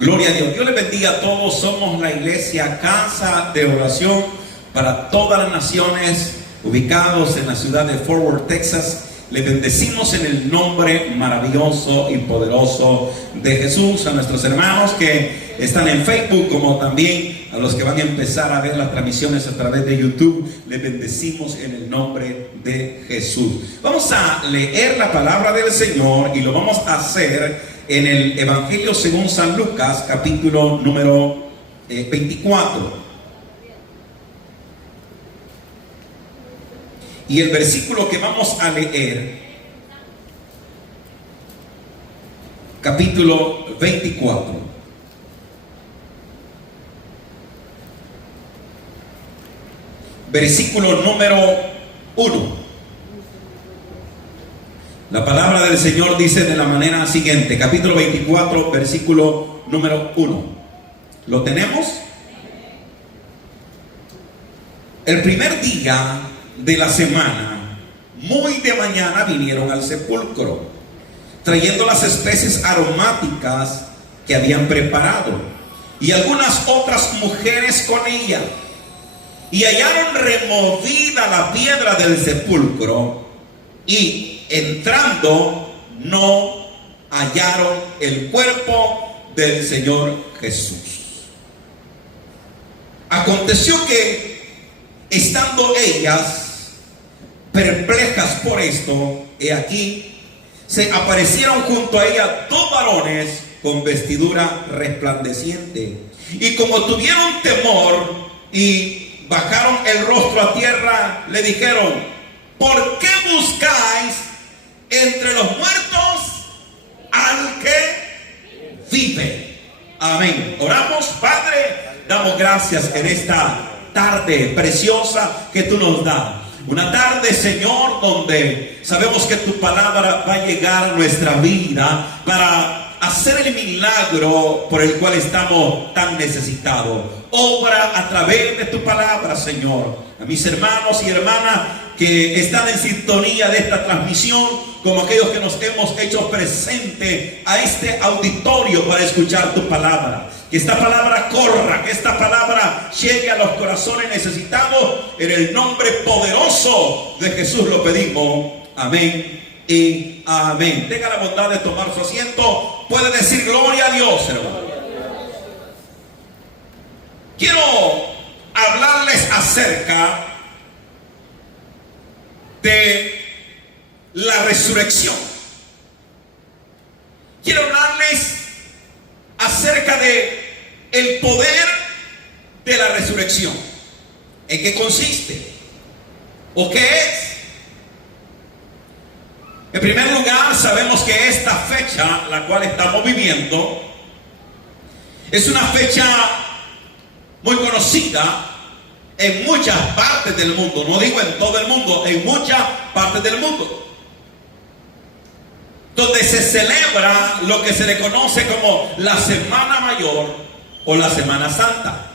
Gloria a Dios. Dios les bendiga a todos. Somos la iglesia Casa de Oración para todas las naciones, ubicados en la ciudad de Fort Worth, Texas. Les bendecimos en el nombre maravilloso y poderoso de Jesús. A nuestros hermanos que están en Facebook, como también a los que van a empezar a ver las transmisiones a través de YouTube, les bendecimos en el nombre de Jesús. Vamos a leer la palabra del Señor y lo vamos a hacer en el Evangelio según San Lucas, capítulo número 24. Y el versículo que vamos a leer, capítulo 24. Versículo número 1. La palabra del Señor dice de la manera siguiente, capítulo 24, versículo número 1. ¿Lo tenemos? El primer día de la semana, muy de mañana, vinieron al sepulcro, trayendo las especies aromáticas que habían preparado, y algunas otras mujeres con ella, y hallaron removida la piedra del sepulcro, y entrando no hallaron el cuerpo del Señor Jesús. Aconteció que, estando ellas perplejas por esto, he aquí, se aparecieron junto a ella dos varones con vestidura resplandeciente, y como tuvieron temor y bajaron el rostro a tierra, le dijeron: ¿por qué buscáis entre los muertos al que vive? Amén. Oramos. Padre, damos gracias en esta tarde preciosa que tú nos das. Una tarde, Señor, donde sabemos que tu palabra va a llegar a nuestra vida para hacer el milagro por el cual estamos tan necesitados. Obra a través de tu palabra, Señor. A mis hermanos y hermanas que están en sintonía de esta transmisión, como aquellos que nos hemos hecho presente a este auditorio para escuchar tu palabra. Que esta palabra corra, que esta palabra llegue a los corazones necesitados. En el nombre poderoso de Jesús lo pedimos. Amén y amén. Tenga la bondad de tomar su asiento. Puede decir gloria a Dios, hermano. Quiero hablarles acerca de la resurrección. Quiero hablarles acerca de el poder de la resurrección. ¿En qué consiste? ¿O qué es? En primer lugar, sabemos que esta fecha, la cual estamos viviendo, es una fecha muy conocida en muchas partes del mundo. No digo en todo el mundo, en muchas partes del mundo, donde se celebra lo que se le conoce como la Semana Mayor o la Semana Santa.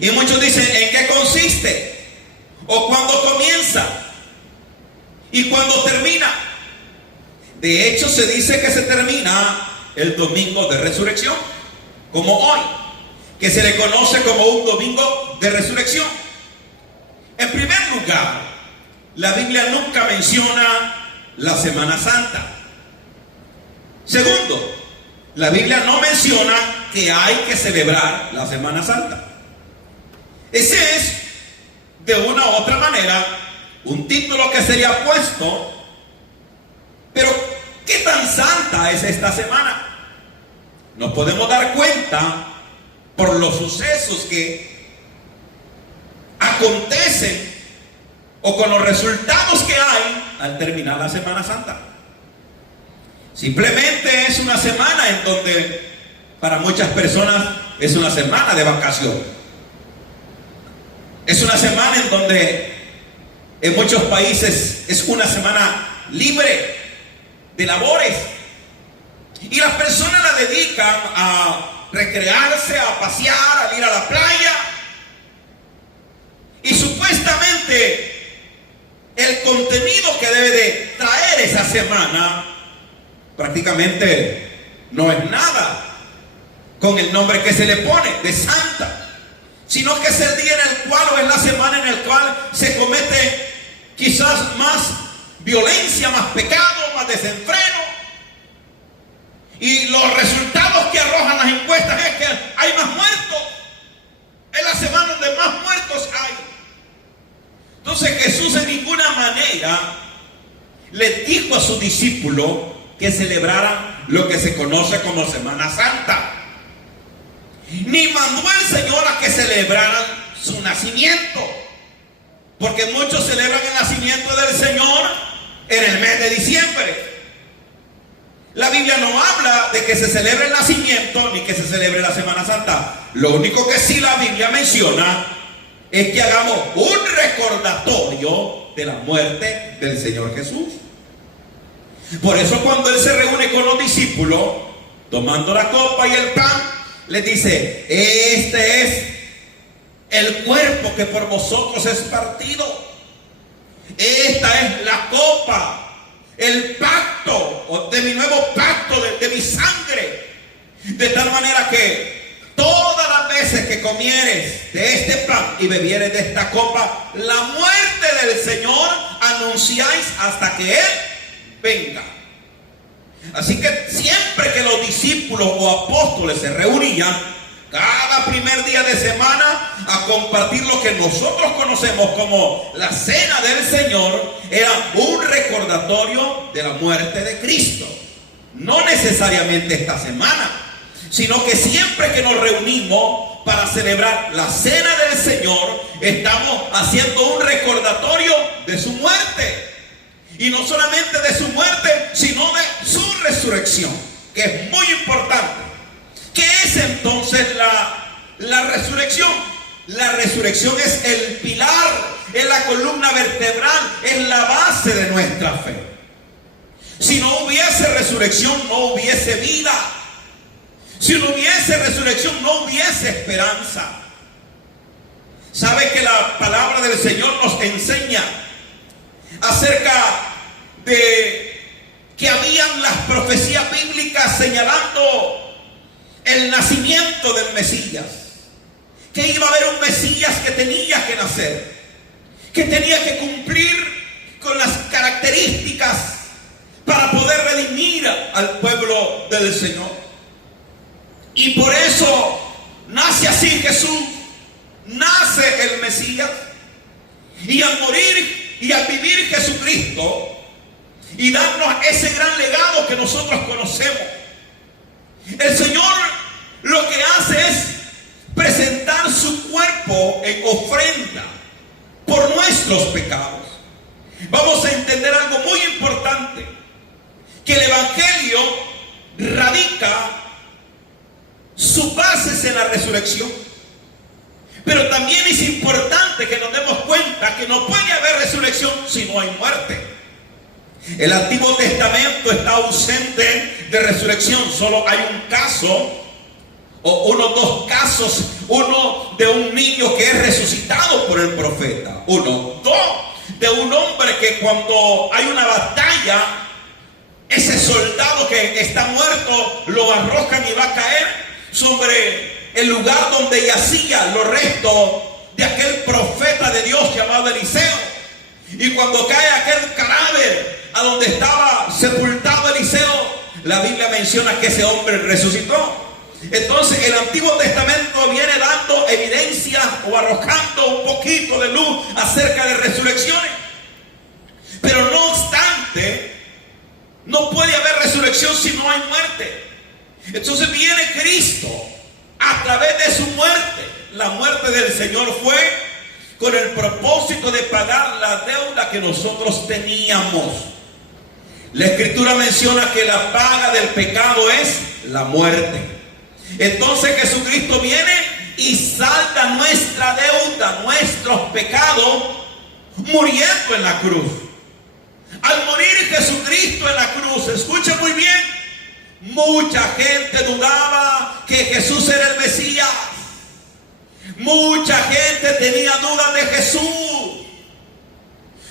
Y muchos dicen: ¿en qué consiste? ¿O cuándo comienza? ¿Y cuándo termina? De hecho, se dice que se termina el domingo de resurrección, como hoy, que se le conoce como un domingo de resurrección. En primer lugar, la Biblia nunca menciona la Semana Santa. Segundo, la Biblia no menciona que hay que celebrar la Semana Santa. Ese es, de una u otra manera, un título que sería puesto. Pero, ¿qué tan santa es esta semana? Nos podemos dar cuenta por los sucesos que acontecen o con los resultados que hay al terminar la Semana Santa. Simplemente es una semana en donde para muchas personas es una semana de vacación. Es una semana en donde en muchos países es una semana libre de labores. Y las personas la dedican a recrearse, a pasear, a ir a la playa. Y supuestamente el contenido que debe de traer esa semana prácticamente no es nada con el nombre que se le pone, de santa, sino que es el día en el cual, o es la semana en el cual se comete quizás más violencia, más pecado, más desenfreno. Y los resultados que arrojan las encuestas es que hay más muertos. Es la semana donde más muertos hay. Entonces Jesús en ninguna manera le dijo a sus discípulos que celebraran lo que se conoce como Semana Santa. Ni mandó el Señor a que celebraran su nacimiento. Porque muchos celebran el nacimiento del Señor en el mes de diciembre. La Biblia no habla de que se celebre el nacimiento ni que se celebre la Semana Santa. Lo único que sí la Biblia menciona es que hagamos un recordatorio de la muerte del Señor Jesús. Por eso cuando Él se reúne con los discípulos, tomando la copa y el pan, les dice: este es el cuerpo que por vosotros es partido. Esta es la copa, el pacto de mi nuevo pacto, de mi sangre. De tal manera que todas las veces que comieres de este pan y bebieres de esta copa, la muerte del Señor anunciáis hasta que Él venga. Así que siempre que los discípulos o apóstoles se reunían, cada primer día de semana, a compartir lo que nosotros conocemos como la cena del Señor, era un recordatorio de la muerte de Cristo. No necesariamente esta semana, sino que siempre que nos reunimos para celebrar la cena del Señor, estamos haciendo un recordatorio de su muerte. Y no solamente de su muerte, sino de su resurrección, que es muy importante. ¿Qué es entonces la resurrección? La resurrección es el pilar, es la columna vertebral, es la base de nuestra fe. Si no hubiese resurrección, no hubiese vida. Si no hubiese resurrección, no hubiese esperanza. ¿Sabe que la palabra del Señor nos enseña acerca de que habían las profecías bíblicas señalando el nacimiento del Mesías? Que iba a haber un Mesías que tenía que nacer, que tenía que cumplir con las características para poder redimir al pueblo del Señor. Y por eso nace así Jesús, nace el Mesías. Y al morir y al vivir Jesucristo y darnos ese gran legado que nosotros conocemos, el Señor lo que hace es presentar su cuerpo en ofrenda por nuestros pecados. Vamos a entender algo muy importante, que el Evangelio radica sus bases en la resurrección. Pero también es importante que nos demos cuenta que no puede haber resurrección si no hay muerte. El Antiguo Testamento está ausente de resurrección. Solo hay un caso, o unos dos casos. Uno de un niño que es resucitado por el profeta. Uno. Dos, de un hombre que cuando hay una batalla, ese soldado que está muerto lo arrojan y va a caer sobre el lugar donde yacía los restos de aquel profeta de Dios llamado Eliseo. Y cuando cae aquel cadáver a donde estaba sepultado Eliseo, la Biblia menciona que ese hombre resucitó. Entonces el Antiguo Testamento viene dando evidencia o arrojando un poquito de luz acerca de resurrecciones. Pero no obstante, no puede haber resurrección si no hay muerte. Entonces viene Cristo a través de su muerte. La muerte del Señor fue con el propósito de pagar la deuda que nosotros teníamos. La Escritura menciona que la paga del pecado es la muerte. Entonces Jesucristo viene y salda nuestra deuda, nuestros pecados, muriendo en la cruz. Al morir Jesucristo en la cruz, escucha muy bien, mucha gente dudaba que Jesús era el Mesías. Mucha gente tenía dudas de Jesús.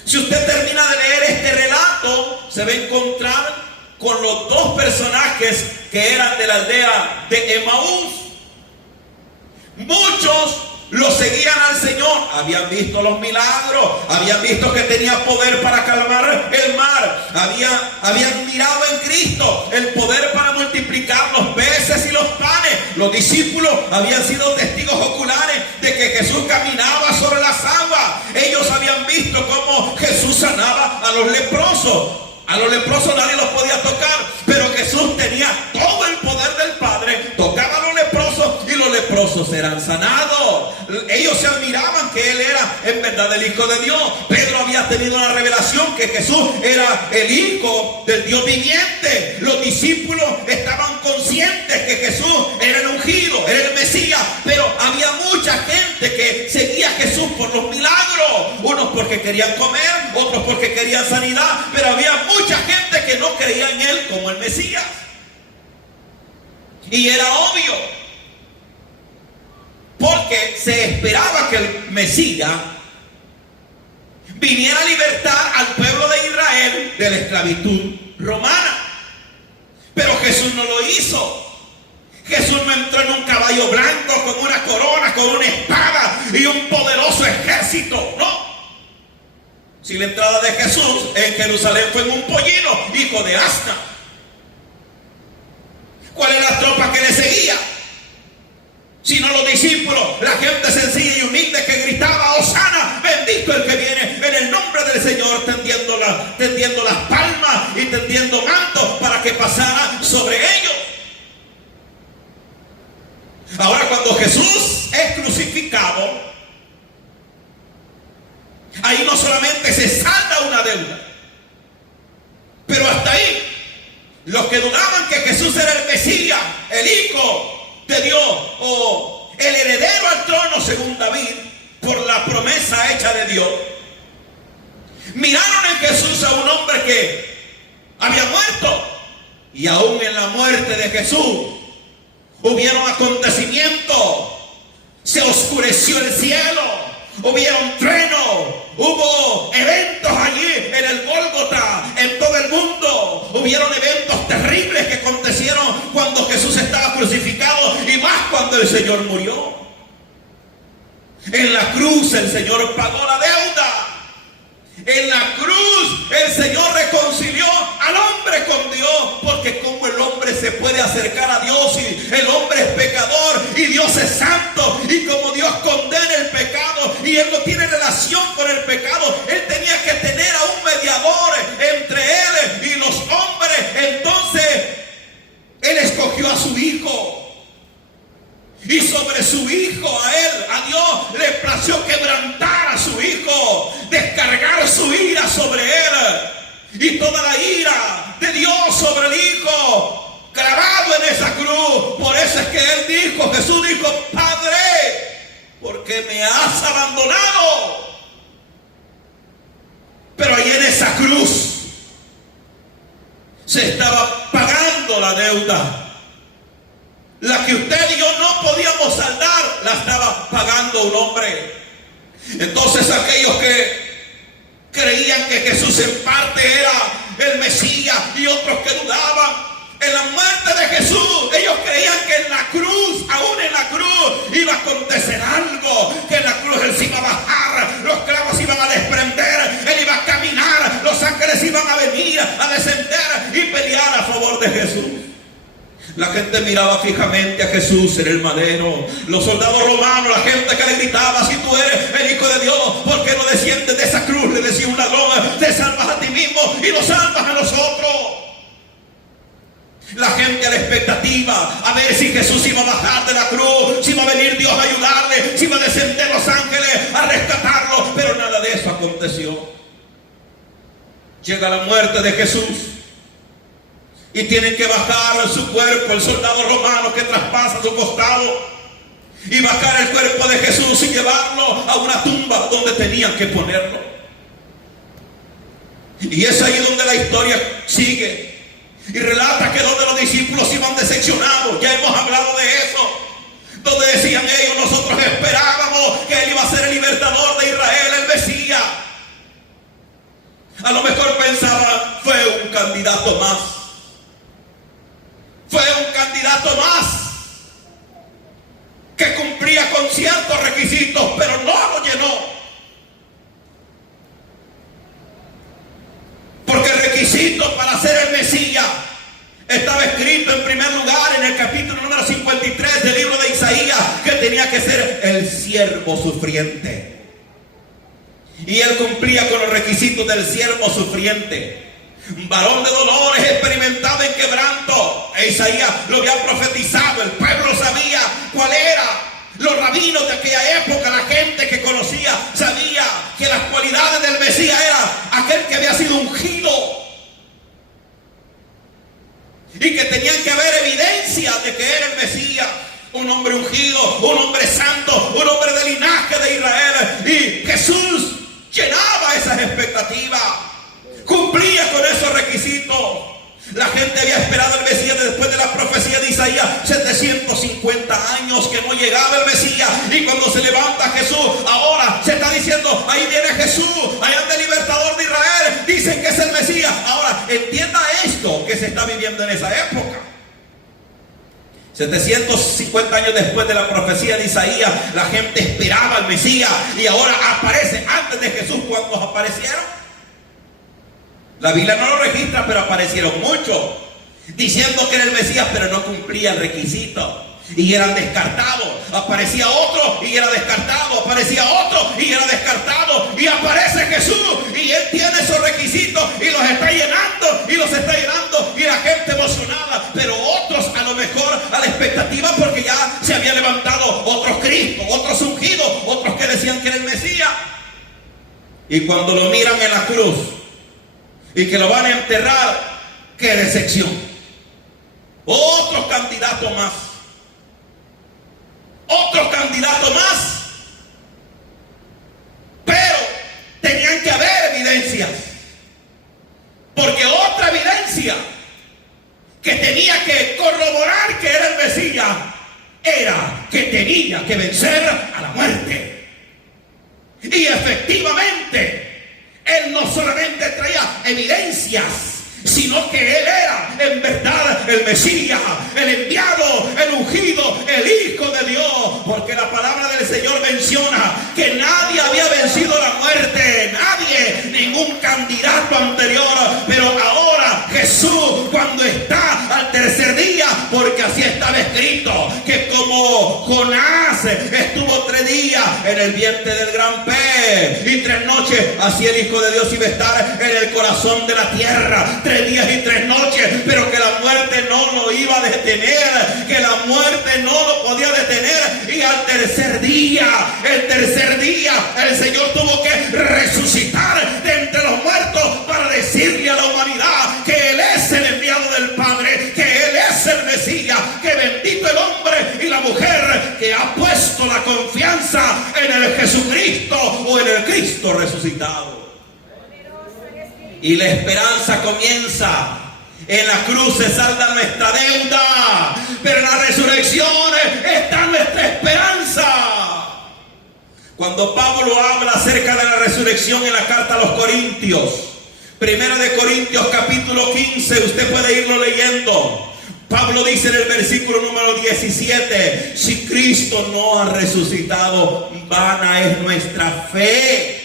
Si usted termina de leer este relato, se va a encontrar con los dos personajes que eran de la aldea de Emaús. Muchos lo seguían al Señor, habían visto los milagros, habían visto que tenía poder para calmar el mar, habían mirado en Cristo el poder para multiplicar los peces y los panes. Los discípulos habían sido testigos oculares de que Jesús caminaba sobre las aguas. Ellos habían visto cómo Jesús sanaba a los leprosos. A los leprosos nadie los podía tocar, pero Jesús tenía todo el poder del Padre, tocaba a los leprosos y los leprosos eran sanados. Ellos se admiraban que Él era en verdad el Hijo de Dios. Pedro había tenido una revelación que Jesús era el Hijo del Dios viviente. Los discípulos estaban conscientes que Jesús era el ungido, era el Mesías, pero había mucha gente que seguía a Jesús por los milagros, unos porque querían comer, otros porque querían sanidad, pero había mucha gente que no creía en Él como el Mesías. Y era obvio, porque se esperaba que el Mesías viniera a libertar al pueblo de Israel de la esclavitud romana. Pero Jesús no lo hizo. Jesús no entró en un caballo blanco con una corona, con una espada y un poderoso ejército. No. Si la entrada de Jesús en Jerusalén fue en un pollino, hijo de asna. ¿Cuál es la tropa que le seguía? Sino los discípulos, la gente sencilla y humilde que gritaba: Hosana, bendito el que viene en el nombre del Señor, tendiendo las palmas y tendiendo mantos para que pasara sobre ellos. Ahora, cuando Jesús es crucificado, ahí no solamente se salda una deuda, pero hasta ahí los que dudaban que Jesús era el Mesías, el Hijo de Dios o el heredero al trono según David, por la promesa hecha de Dios, miraron en Jesús a un hombre que había muerto. Y aún en la muerte de Jesús hubieron acontecimientos. Se oscureció el cielo, hubieron truenos, hubo eventos allí en el Gólgota, en todo el mundo. Hubieron eventos terribles que acontecieron cuando Jesús estaba crucificado, y más cuando el Señor murió. En la cruz el Señor pagó la deuda. En la cruz el Señor reconcilió al hombre con Dios, porque como el hombre se puede acercar a Dios si el hombre es pecador y Dios es santo, y como Dios condena el pecado y Él no tiene relación con el pecado, Él tenía que tener a un mediador entre Él y los hombres. Entonces Él escogió a su Hijo. Y sobre su Hijo, a Él, a Dios, le plació quebrantar a su Hijo, descargar su ira sobre Él. Y toda la ira de Dios sobre el Hijo, clavado en esa cruz. Por eso es que Él dijo, Jesús dijo: Padre, ¿por qué me has abandonado? Pero ahí en esa cruz se estaba pagando la deuda. La que usted y yo no podíamos saldar, la estaba pagando un hombre. Entonces aquellos que creían que Jesús en parte era el Mesías y otros que dudaban, en la muerte de Jesús, ellos creían que en la cruz, aún en la cruz, iba a acontecer algo, que en la cruz Él se iba a bajar, los clavos iban a desprender, Él iba a caminar, los ángeles iban a venir a descender y pelear a favor de Jesús. La gente miraba fijamente a Jesús en el madero. Los soldados romanos, la gente que le gritaba: si tú eres el Hijo de Dios, ¿por qué no desciendes de esa cruz? Le decía un ladrón: te salvas a ti mismo y nos salvas a nosotros. La gente a la expectativa a ver si Jesús iba a bajar de la cruz, si iba a venir Dios a ayudarle, si iba a descender los ángeles a rescatarlo. Pero nada de eso aconteció. Llega la muerte de Jesús y tienen que bajar su cuerpo, el soldado romano que traspasa su costado, y bajar el cuerpo de Jesús y llevarlo a una tumba donde tenían que ponerlo. Y es ahí donde la historia sigue y relata que donde los discípulos iban decepcionados. Ya hemos hablado de eso, donde decían ellos: nosotros esperábamos que Él iba a ser el libertador de Israel, el Mesías. A lo mejor pensaban: fue un candidato más. candidato más que cumplía con ciertos requisitos, pero no lo llenó. Porque el requisito para ser el Mesías estaba escrito en primer lugar en el capítulo número 53 del libro de Isaías, que tenía que ser el siervo sufriente. Y él cumplía con los requisitos del siervo sufriente. Varón de dolores, experimentado en quebranto. Isaías lo había profetizado, el pueblo sabía cuál era. Los rabinos de aquella época, la gente que conocía, sabía que las cualidades del Mesías era aquel que había sido ungido. Y que tenían que haber evidencia de que era el Mesías. Un hombre ungido, un hombre santo, un hombre del linaje de Israel. Y Jesús llenaba esas expectativas. Cumplía con esos requisitos. La gente había esperado el Mesías después de la profecía de Isaías 750 años que no llegaba el Mesías. Y cuando se levanta Jesús, ahora se está diciendo, ahí viene Jesús, allá anda el libertador de Israel, dicen que es el Mesías. Ahora entienda esto que se está viviendo en esa época. 750 años después de la profecía de Isaías, la gente esperaba al Mesías y ahora aparece. Antes de Jesús, ¿cuántos aparecieron? La Biblia no lo registra, pero aparecieron muchos diciendo que era el Mesías, pero no cumplía el requisito y eran descartados. Aparecía otro y era descartado, aparecía otro y era descartado, y aparece Jesús y él tiene esos requisitos y los está llenando y los está llenando, y la gente emocionada. Pero otros a lo mejor a la expectativa, porque ya se había levantado otros Cristos, otros ungidos, otros que decían que era el Mesías. Y cuando lo miran en la cruz y que lo van a enterrar, qué decepción. Otro candidato más. Otro candidato más. Pero tenían que haber evidencias. Porque otra evidencia que tenía que corroborar que era el Mesías era que tenía que vencer a la muerte. Y efectivamente, él no solamente traía evidencias, sino que él era en verdad el Mesías, el enviado, el ungido, el Hijo de Dios. Porque la palabra del Señor menciona que nadie había vencido la muerte, nadie, ningún candidato anterior. Pero ahora Jesús, cuando está al tercer día, porque así estaba escrito, que como Jonás estuvo 3 días en el vientre del gran pez y 3 noches, así el Hijo de Dios iba a estar en el corazón de la tierra 3 días y 3 noches, pero que la muerte no lo iba a detener, que la muerte no lo podía detener. Y al tercer día, el Señor tuvo que resucitar de entre los muertos para decirle a la humanidad que Él es el enviado del Padre, que Él es el Mesías, que bendito el hombre y la mujer que ha puesto la confianza en el Jesucristo o en el Cristo resucitado. Y la esperanza comienza. En la cruz se salda nuestra deuda, pero en la resurrección está nuestra esperanza. Cuando Pablo habla acerca de la resurrección en la carta a los Corintios, 1 de Corintios capítulo 15, usted puede irlo leyendo. Pablo dice en el versículo número 17: si Cristo no ha resucitado, vana es nuestra fe.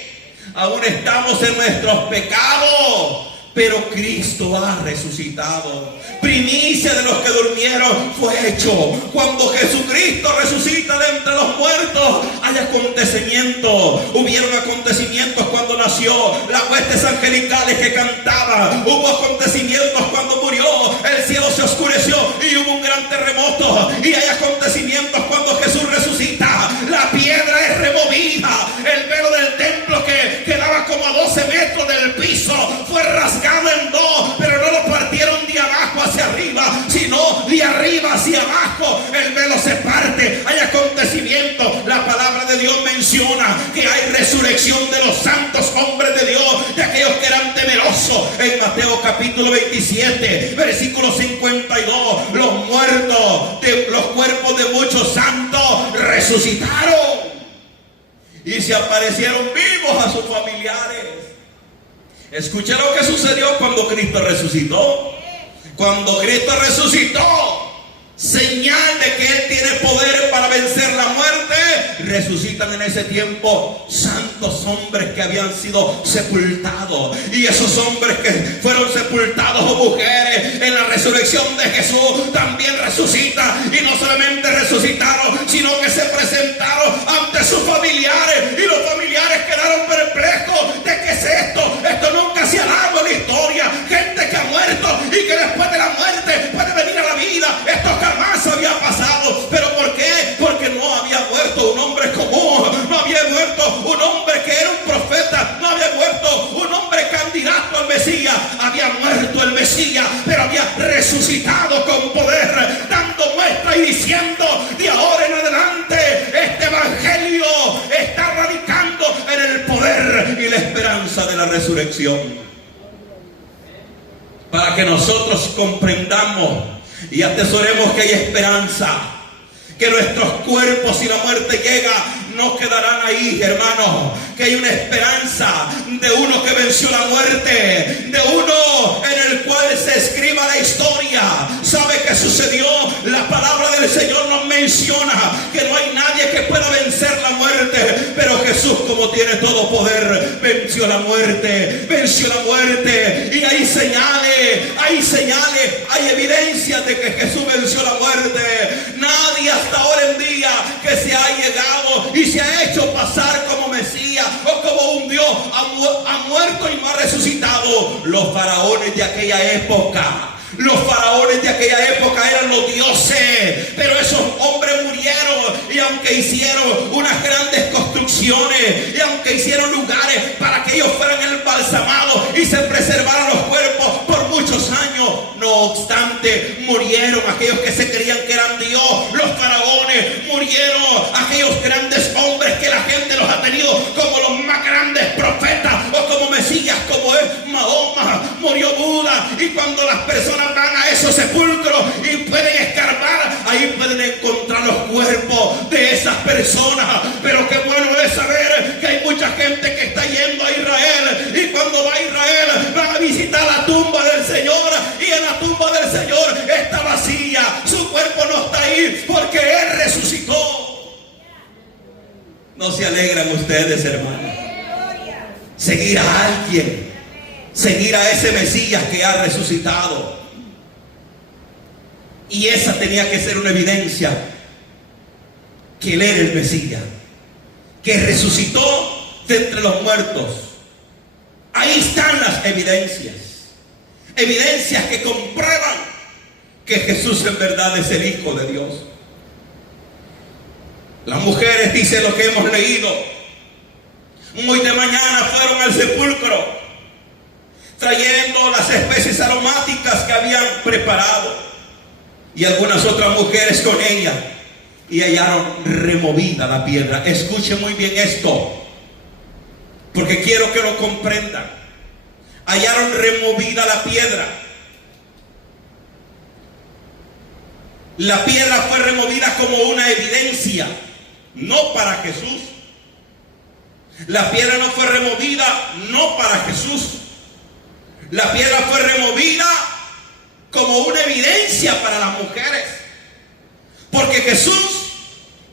Aún estamos en nuestros pecados, pero Cristo ha resucitado. Primicia de los que durmieron fue hecho. Cuando Jesucristo resucita de entre los muertos, hay acontecimientos. Hubieron acontecimientos cuando nació, las huestes angelicales que cantaban. Hubo acontecimientos cuando murió, el cielo se oscureció y hubo un gran terremoto. Y hay acontecimientos cuando Jesús resucita. La piedra es removida. El velo del templo que quedaba como a 12 metros del piso fue rasgado en 2, pero no lo partieron de abajo hacia arriba, sino de arriba hacia abajo. El velo se parte. Hay acontecimientos. La palabra de Dios menciona que hay resurrección de los santos hombres de Dios, de aquellos que eran temerosos. En Mateo capítulo 27, versículo 52, los muertos de los cuerpos de muchos santos resucitaron y se aparecieron vivos a sus familiares. Escuche lo que sucedió cuando Cristo resucitó. Cuando Cristo resucitó, resucitan en ese tiempo santos hombres que habían sido sepultados. Y esos hombres que fueron sepultados, o mujeres, en la resurrección de Jesús, también resucitan. Y no solamente resucitaron, sino que se presentaron ante sus familiares. Y los familiares quedaron perplejos. ¿De qué es esto? Esto nunca se ha dado en la historia. Gente que ha muerto y que después de la muerte puede venir a la vida. Esto jamás había pasado. ¿Pero por qué? Porque no había muerto un hombre común. No había muerto un hombre que era un profeta. No había muerto un hombre candidato al Mesías. Había muerto el Mesías, pero había resucitado con poder, dando muestra y diciendo: de ahora en adelante este evangelio está radicando en el poder y la esperanza de la resurrección. Para que nosotros comprendamos y atesoremos que hay esperanza, que nuestros cuerpos, si la muerte llega, no quedarán ahí, hermanos. Que hay una esperanza de uno que venció la muerte, de uno en el cual se escriba la historia. ¿Sabe qué sucedió? La palabra del Señor nos menciona que no hay nadie que pueda vencer la muerte, pero Jesús, como tiene todo poder, venció la muerte, venció la muerte. Y hay señales, hay evidencias de que Jesús venció la muerte. Nadie hasta ahora en día que se ha llegado y se ha hecho pasar como Mesías o como un Dios ha muerto y no ha resucitado. Los faraones de aquella época, eran los dioses, pero esos hombres murieron. Y aunque hicieron unas grandes construcciones, y aunque hicieron lugares para que ellos fueran embalsamados y se preservaran los cuerpos por muchos años, no obstante murieron aquellos que se creían que eran Dios. Los faraones murieron, aquellos grandes hombres que la gente los ha tenido como los más grandes profetas o como Mesías, como es Mahoma. Murió Buda. Y cuando las personas van a esos sepulcros y pueden escarbar, ahí pueden encontrar los cuerpos de esas personas. Pero qué bueno es saber que hay mucha gente que está yendo a Israel, y cuando va a Israel van a visitar la tumba del Señor, y en la tumba del Señor está vacía. Su cuerpo no está ahí porque Él resucitó. ¿No se alegran ustedes, hermanos? Seguir a alguien, seguir a ese Mesías que ha resucitado. Y esa tenía que ser una evidencia que Él era el Mesías, que resucitó de entre los muertos. Ahí están las evidencias que comprueban que Jesús en verdad es el Hijo de Dios. Las mujeres, dice lo que hemos leído, muy de mañana fueron al sepulcro trayendo las especies aromáticas que habían preparado, y algunas otras mujeres con ella, y hallaron removida la piedra. Escuche muy bien esto, porque quiero que lo comprendan. Hallaron removida la piedra. La piedra fue removida como una evidencia, no para Jesús. La piedra no fue removida no para Jesús. La piedra fue removida como una evidencia para las mujeres. Porque Jesús,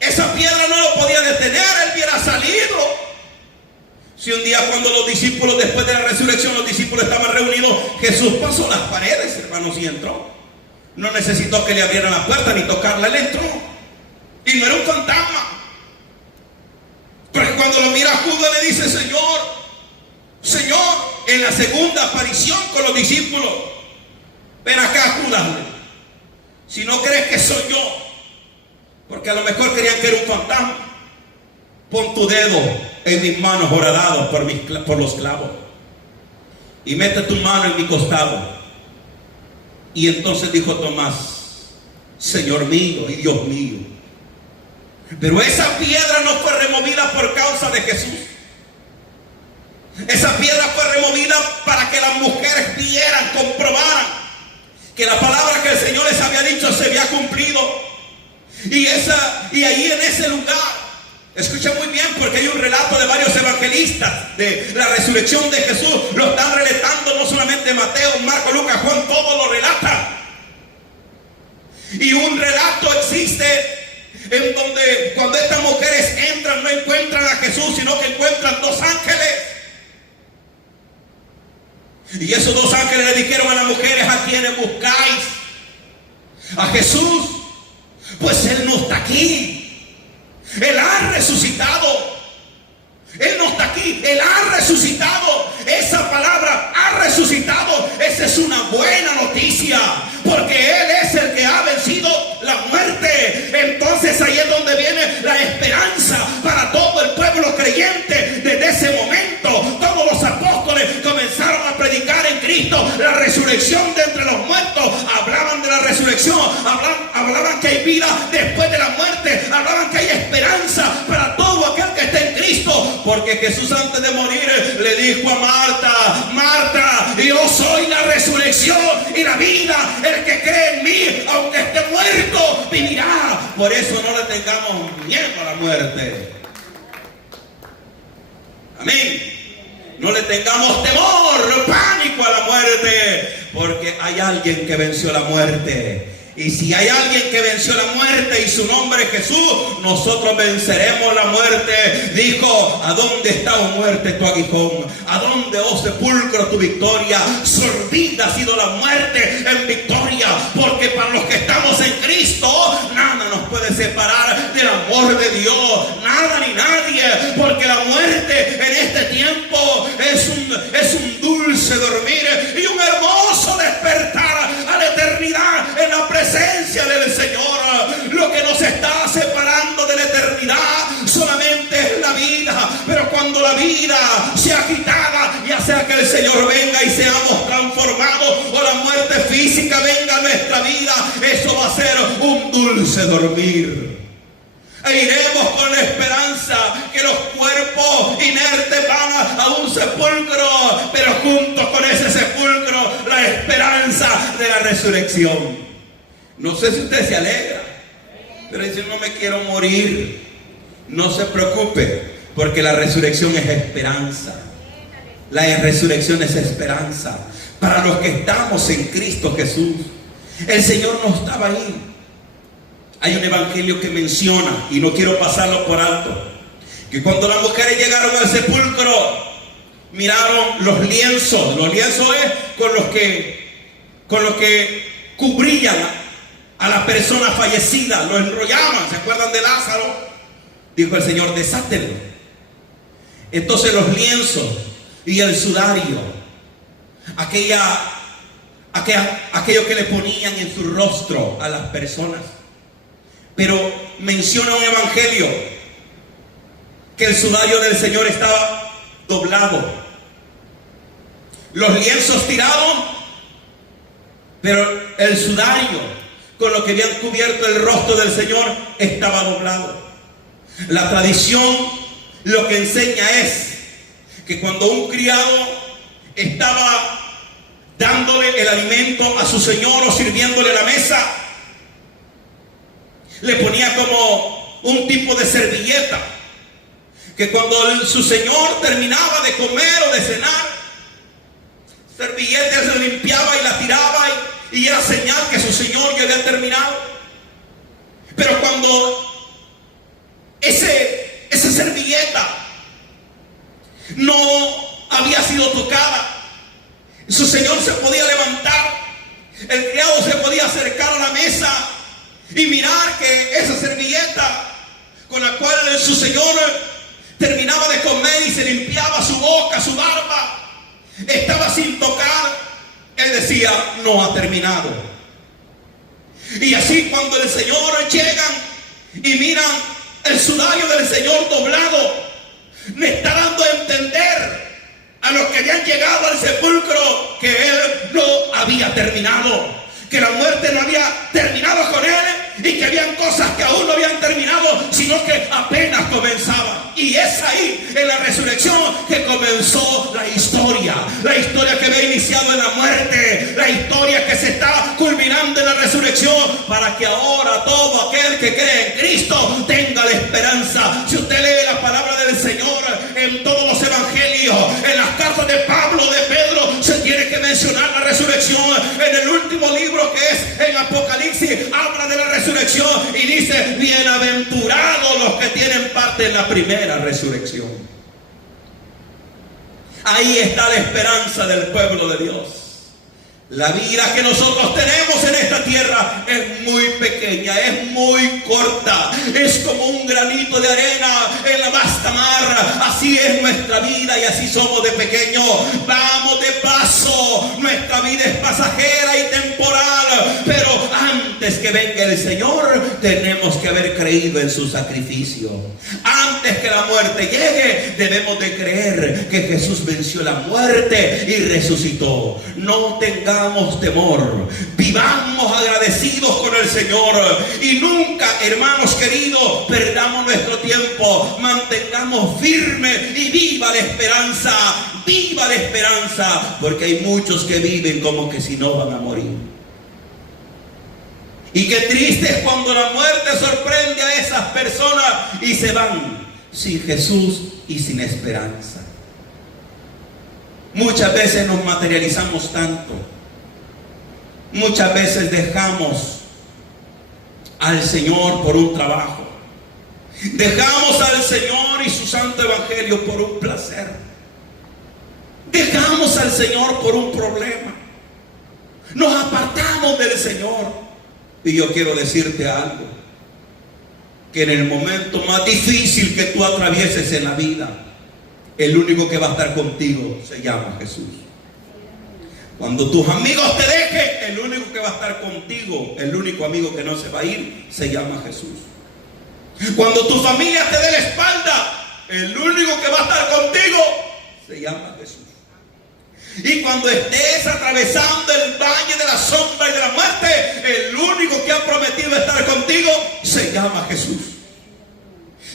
esa piedra no lo podía detener, Él hubiera salido. Si un día, cuando los discípulos, después de la resurrección, los discípulos estaban reunidos, Jesús pasó las paredes, hermanos, y entró. No necesitó que le abrieran la puerta ni tocarla, Él entró. Y no era un fantasma. Pero cuando lo mira Judas, le dice: Señor, en la segunda aparición con los discípulos: ven acá, Judas, si no crees que soy yo, porque a lo mejor querían que era un fantasma, pon tu dedo en mis manos horadados por los clavos, y mete tu mano en mi costado. Y entonces dijo Tomás: Señor mío y Dios mío. Pero esa piedra no fue removida por causa de Jesús. Esa piedra fue removida para que las mujeres vieran, comprobaran que la palabra que el Señor les había dicho se había cumplido. Y ahí en ese lugar, escucha muy bien, porque hay un relato de varios evangelistas de la resurrección de Jesús. Lo están relatando no solamente Mateo, Marco, Lucas, Juan, todos lo relatan. Y un relato existe en donde cuando estas mujeres entran no encuentran a Jesús, sino que encuentran dos ángeles. Y esos dos ángeles le dijeron a las mujeres: ¿a quiénes buscáis? A Jesús. Pues Él no está aquí. Él ha resucitado. Él no está aquí, Él ha resucitado. Esa palabra, ha resucitado, esa es una buena noticia, porque Él es el que ha vencido la muerte. Entonces ahí es donde viene la esperanza para todo el pueblo creyente. Desde ese momento todos los apóstoles comenzaron a predicar en Cristo la resurrección de entre los muertos. Hablaban de la resurrección, hablaban que hay vida después de la muerte, hablaban que hay esperanza para todo aquel que esté en Cristo. Porque Jesús, antes de morir, le dijo a Marta: Marta, yo soy la resurrección y la vida. El que cree en mí, aunque esté muerto, vivirá. Por eso no le tengamos miedo a la muerte. Amén. No le tengamos temor, pánico a la muerte, porque hay alguien que venció la muerte. Y si hay alguien que venció la muerte y su nombre es Jesús, nosotros venceremos la muerte. Dijo: ¿a dónde está, oh muerte, tu aguijón? ¿A dónde, oh sepulcro, tu victoria? Sorbida ha sido la muerte en victoria, porque para los que estamos en Cristo, nada nos puede separar del amor de Dios. Nada ni nadie, porque la muerte en este tiempo es un dulce dormir y un hermoso despertar a la eternidad en la presencia del Señor. Lo que nos está separando de la eternidad solamente es la vida. Pero cuando la vida sea quitada, ya sea que el Señor venga y seamos transformados, o la muerte física venga a nuestra vida, eso va a ser un dulce dormir. E iremos con la esperanza que los cuerpos inertes van a un sepulcro, pero junto con ese sepulcro la esperanza de la resurrección. No sé si usted se alegra, pero dice: no me quiero morir. No se preocupe, porque la resurrección es esperanza. La resurrección es esperanza para los que estamos en Cristo Jesús. El Señor no estaba ahí. Hay un evangelio que menciona, y no quiero pasarlo por alto, que cuando las mujeres llegaron al sepulcro, miraron los lienzos. Los lienzos es con los que cubrían a la persona fallecida, lo enrollaban. ¿Se acuerdan de Lázaro? Dijo el Señor: desátenlo. Entonces los lienzos y el sudario, aquello que le ponían en su rostro a las personas. Pero menciona un evangelio que el sudario del Señor estaba doblado, los lienzos tirados, pero el sudario con lo que habían cubierto el rostro del Señor estaba doblado. La tradición lo que enseña es que cuando un criado estaba dándole el alimento a su señor o sirviéndole la mesa, le ponía como un tipo de servilleta, que cuando su señor terminaba de comer o de cenar, servilleta se limpiaba y la tiraba, y era señal que su señor ya había terminado. Pero cuando esa servilleta no había sido tocada, su señor se podía levantar, el criado se podía acercar a la mesa y mirar que esa servilleta con la cual su señor terminaba de comer y se limpiaba su boca, su barba, estaba sin tocar. Él decía: no ha terminado. Y así cuando el Señor llegan y miran el sudario del Señor doblado, le está dando a entender a los que habían llegado al sepulcro que Él no había terminado, que la muerte no había terminado con Él, y que habían cosas que aún no habían terminado, sino que apenas comenzaban. Y es ahí, en la resurrección, que comenzó la historia que había iniciado en la muerte, la historia que se está culminando en la resurrección, para que ahora todo aquel que cree en Cristo tenga la esperanza. Si usted lee la palabra del Señor en todos los evangelios, en las cartas de Pablo, de Pedro, se tiene que mencionar la resurrección. En el último libro, que es en Apocalipsis, habla de la resurrección y dice: bienaventurados los que tienen parte en la primera resurrección. Ahí está la esperanza del pueblo de Dios. La vida que nosotros tenemos en esta tierra es muy pequeña, es muy corta. Es como un granito de arena en la vasta mar. Así es nuestra vida y así somos de pequeños. Vamos de paso. Nuestra vida es pasajera y temporal. Pero antes que venga el Señor, tenemos que haber creído en su sacrificio. Antes que la muerte llegue, debemos de creer que Jesús venció la muerte y resucitó. No tengamos temor, vivamos agradecidos con el Señor y nunca, hermanos queridos, perdamos nuestro tiempo. Mantengamos firme y viva la esperanza, porque hay muchos que viven como que si no van a morir. Y qué triste es cuando la muerte sorprende a esas personas y se van sin Jesús y sin esperanza. Muchas veces nos materializamos tanto. Muchas veces dejamos al Señor por un trabajo. Dejamos al Señor y su santo evangelio por un placer. Dejamos al Señor por un problema. Nos apartamos del Señor. Y yo quiero decirte algo: que en el momento más difícil que tú atravieses en la vida, el único que va a estar contigo se llama Jesús. Cuando tus amigos te dejen, el único que va a estar contigo, el único amigo que no se va a ir, se llama Jesús. Cuando tu familia te dé la espalda, el único que va a estar contigo se llama Jesús. Y cuando estés atravesando el valle de la sombra y de la muerte, el único que ha prometido estar contigo se llama Jesús.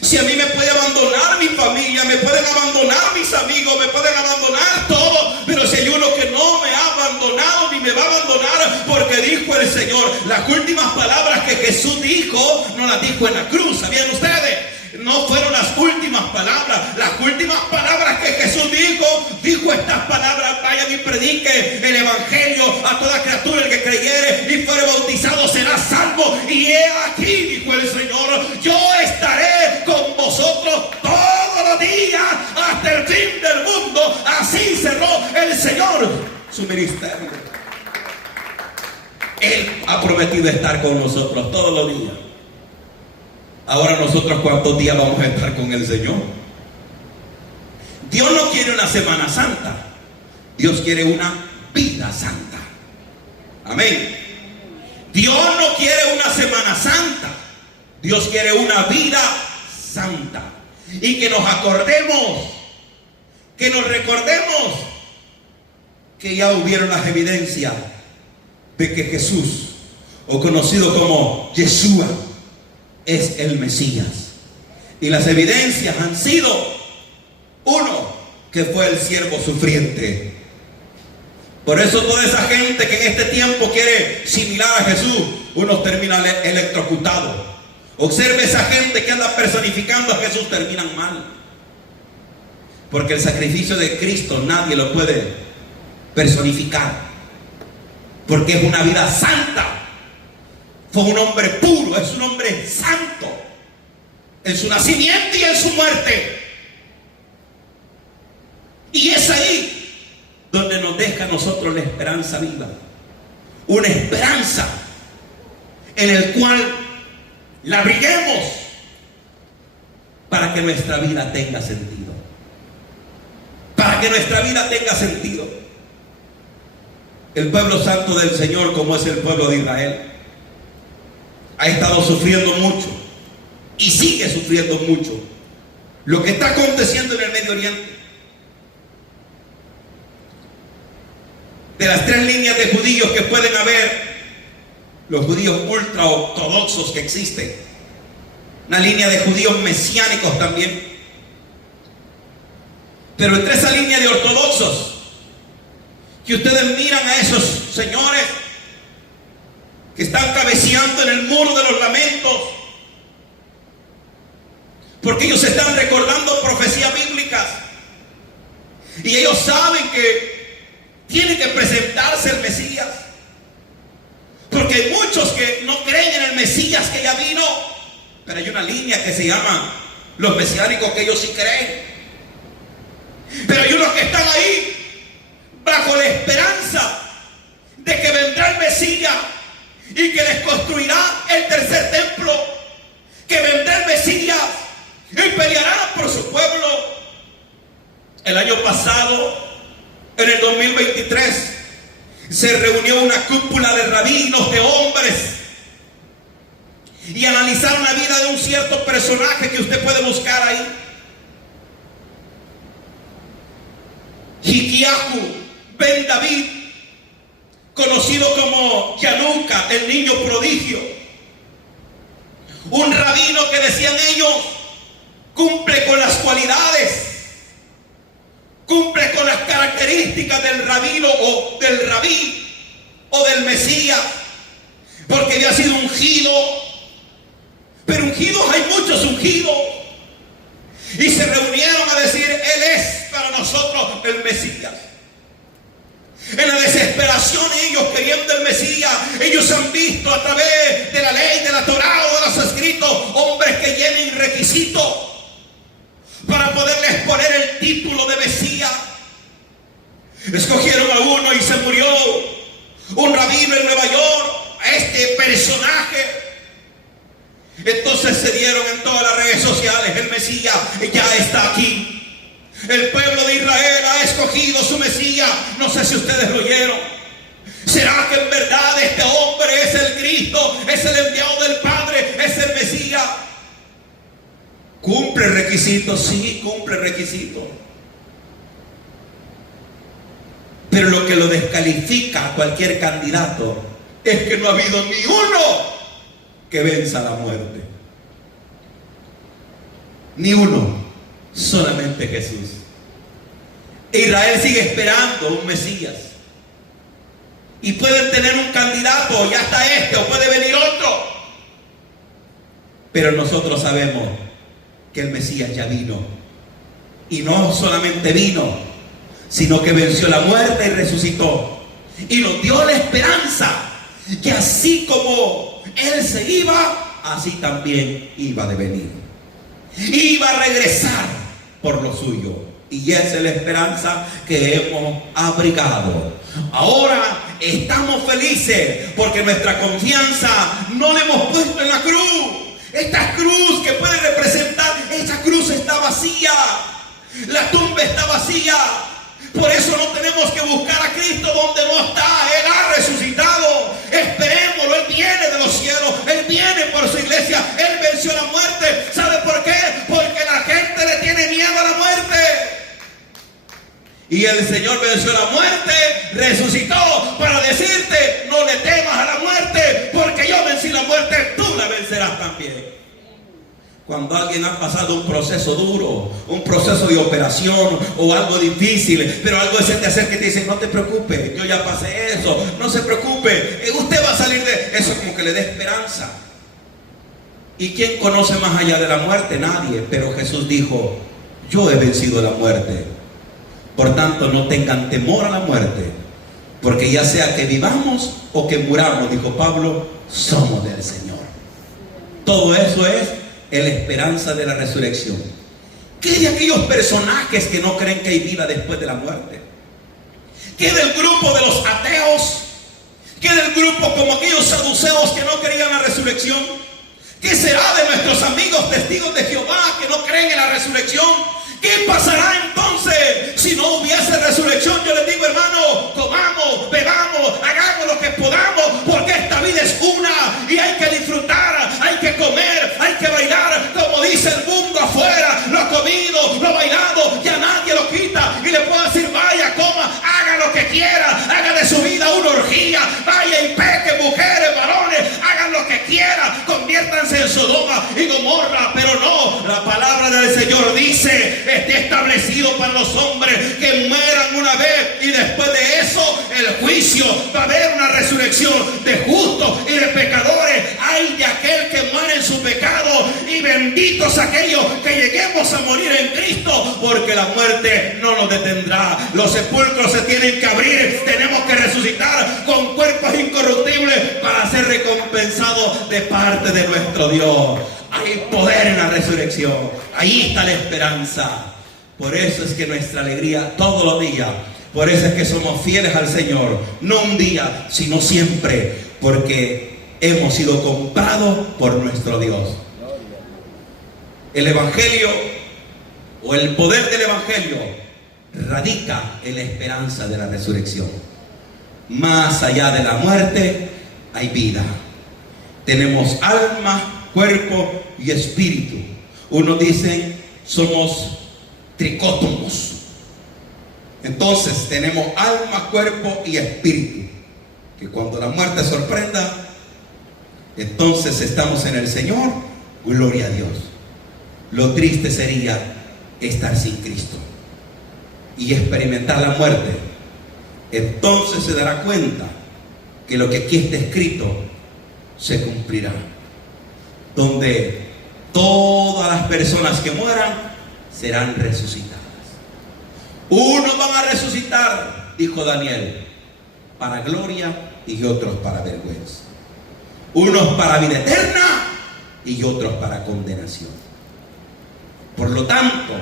Si a mí me puede abandonar mi familia, me pueden abandonar mis amigos, me pueden abandonar todo, pero si hay uno que no me ha abandonado ni me va a abandonar, porque dijo el Señor, las últimas palabras que Jesús dijo, no las dijo en la cruz, ¿sabían ustedes? No fueron las últimas palabras. Las últimas palabras que Jesús dijo estas palabras: vayan y predique el evangelio a toda criatura. El que creyere y fuere bautizado será salvo. Y he aquí, dijo el Señor, yo estaré con vosotros todos los días hasta el fin del mundo. Así cerró el Señor su ministerio. Él ha prometido estar con nosotros todos los días. Ahora nosotros, ¿cuántos días vamos a estar con el Señor? Dios no quiere una Semana Santa. Dios quiere una vida santa. Amén. Dios no quiere una Semana Santa. Dios quiere una vida santa. Y que nos acordemos, que nos recordemos que ya hubieron las evidencias de que Jesús, o conocido como Yeshua, es el Mesías. Y las evidencias han sido: uno, que fue el siervo sufriente. Por eso toda esa gente que en este tiempo quiere similar a Jesús, unos terminan electrocutados. Observe esa gente que anda personificando a Jesús, terminan mal. Porque el sacrificio de Cristo nadie lo puede personificar, porque es una vida santa. Fue un hombre puro, es un hombre santo en su nacimiento y en su muerte. Y es ahí donde nos deja a nosotros la esperanza viva. Una esperanza en el cual la abriguemos para que nuestra vida tenga sentido. Para que nuestra vida tenga sentido. El pueblo santo del Señor, como es el pueblo de Israel, ha estado sufriendo mucho y sigue sufriendo mucho lo que está aconteciendo en el Medio Oriente. De las tres líneas de judíos que pueden haber, los judíos ultra ortodoxos que existen, una línea de judíos mesiánicos también, pero entre esa línea de ortodoxos, que ustedes miran a esos señores que están cabeceando en el muro de los lamentos, porque ellos están recordando profecías bíblicas y ellos saben que tiene que presentarse el Mesías. Porque hay muchos que no creen en el Mesías que ya vino, pero hay una línea que se llama los mesiánicos que ellos sí creen. Pero hay unos que están ahí bajo la esperanza de que vendrá el Mesías y que les construirá el tercer templo, que vendrá el Mesías y peleará por su pueblo. El año pasado, en el 2023, se reunió una cúpula de rabinos, de hombres, y analizaron la vida de un cierto personaje que usted puede buscar ahí. Hikiahu ben David, conocido como Yanuka, el niño prodigio. Un rabino que decían ellos cumple con las cualidades, cumple con las características del rabino o del rabí o del Mesías, porque había sido ungido. Pero ungidos hay muchos ungidos, y se reunieron a decir: Él es para nosotros el Mesías. En la desesperación, ellos queriendo el Mesías, ellos han visto a través de la ley, de la Torá o de los escritos, hombres que llenen requisitos para poderles poner el título de Mesías. Escogieron a uno y se murió, un rabino en Nueva York, a este personaje. Entonces se dieron en todas las redes sociales: el Mesías ya está aquí. El pueblo de Israel ha escogido su Mesías. No sé si ustedes lo oyeron. ¿Será que en verdad este hombre es el Cristo, es el enviado del Padre, es el Mesías? ¿Cumple requisitos? Sí, cumple requisitos. Pero lo que lo descalifica a cualquier candidato es que no ha habido ni uno que venza la muerte. Ni uno. Solamente Jesús. Israel sigue esperando un Mesías. Y pueden tener un candidato, ya está este, o puede venir otro. Pero nosotros sabemos que el Mesías ya vino. Y no solamente vino, sino que venció la muerte y resucitó. Y nos dio la esperanza que así como Él se iba, así también iba de venir. Iba a regresar por lo suyo. Y esa es la esperanza que hemos abrigado. Ahora estamos felices porque nuestra confianza no la hemos puesto en la cruz. Esta cruz que puede representar, esta cruz está vacía. La tumba está vacía. Por eso no tenemos que buscar a Cristo donde no está. Él ha resucitado. Esperémoslo. Él viene de los cielos. Él viene por su iglesia. Él venció la muerte. ¿Sabe por qué? Porque la gente le tiene miedo a la muerte. Y el Señor venció la muerte, resucitó para decirte: no le temas a la muerte, porque yo vencí la muerte, tú la vencerás también. Cuando alguien ha pasado un proceso duro, un proceso de operación o algo difícil, pero algo se te acerca y te dice: no te preocupes, yo ya pasé eso, no se preocupe, usted va a salir de eso, como que le dé esperanza. ¿Y quién conoce más allá de la muerte? Nadie. Pero Jesús dijo: yo he vencido la muerte. Por tanto, no tengan temor a la muerte, porque ya sea que vivamos o que muramos, dijo Pablo, somos del Señor. Todo eso es la esperanza de la resurrección. ¿Qué de aquellos personajes que no creen que hay vida después de la muerte? ¿Qué del grupo de los ateos? ¿Qué del grupo como aquellos saduceos que no creían en la resurrección? ¿Qué será de nuestros amigos testigos de Jehová que no creen en la resurrección? ¿Qué pasará entonces si no hubiese resurrección? Yo les digo, hermano, comamos, bebamos, hagamos lo que podamos, porque esta vida es una y hay que disfrutar, hay que comer, hay que bailar, como dice el mundo afuera. Lo comido, lo bailado, ya nadie lo quita y le puedo decir: vaya, coma, haga lo que quiera, haga de su vida una orgía, vaya y peque, mujeres, varones, hagan lo que quieran, conviértanse en Sodoma y Gomorra. Pero no, la palabra del Señor dice: esté establecido para los hombres que mueran una vez y después de eso el juicio. Va a haber una resurrección de justos y de pecadores. Ay de aquel que muere en su pecado y y benditos aquellos que lleguemos a morir en Cristo, porque la muerte no nos detendrá. Los sepulcros se tienen que abrir, tenemos que resucitar con cuerpos incorruptibles para ser recompensados de parte de nuestro Dios. Hay poder en la resurrección, ahí está la esperanza. Por eso es que nuestra alegría todos los días, por eso es que somos fieles al Señor, no un día, sino siempre, porque hemos sido comprados por nuestro Dios. El Evangelio, o el poder del Evangelio, radica en la esperanza de la resurrección. Más allá de la muerte hay vida. Tenemos alma, cuerpo y espíritu. Unos dicen somos tricótomos. Entonces tenemos alma, cuerpo y espíritu, que cuando la muerte sorprenda, entonces estamos en el Señor. Gloria a Dios. Lo triste sería estar sin Cristo y experimentar la muerte. Entonces se dará cuenta que lo que aquí está escrito se cumplirá, donde todas las personas que mueran serán resucitadas. Unos van a resucitar, dijo Daniel, para gloria y otros para vergüenza. Unos para vida eterna y otros para condenación. Por lo tanto,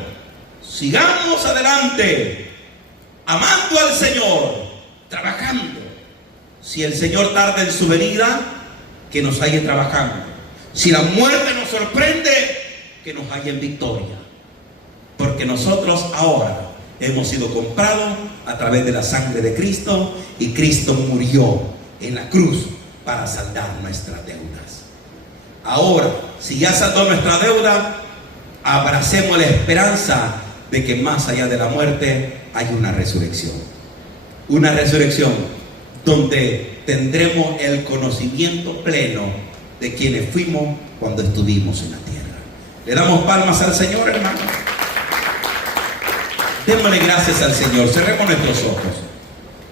sigamos adelante, amando al Señor, trabajando. Si el Señor tarda en su venida, que nos haya trabajando. Si la muerte nos sorprende, que nos haya en victoria. Porque nosotros ahora hemos sido comprados a través de la sangre de Cristo, y Cristo murió en la cruz para saldar nuestras deudas. Ahora, si ya saldó nuestra deuda, abracemos la esperanza de que más allá de la muerte hay una resurrección. Una resurrección donde tendremos el conocimiento pleno de quienes fuimos cuando estuvimos en la tierra. Le damos palmas al Señor, hermano. Démosle gracias al Señor. Cerremos nuestros ojos,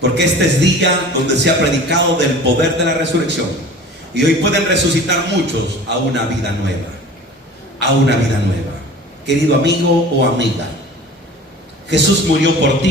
porque este es día donde se ha predicado del poder de la resurrección, y hoy pueden resucitar muchos a una vida nueva. A una vida nueva. Querido amigo o amiga, Jesús murió por ti.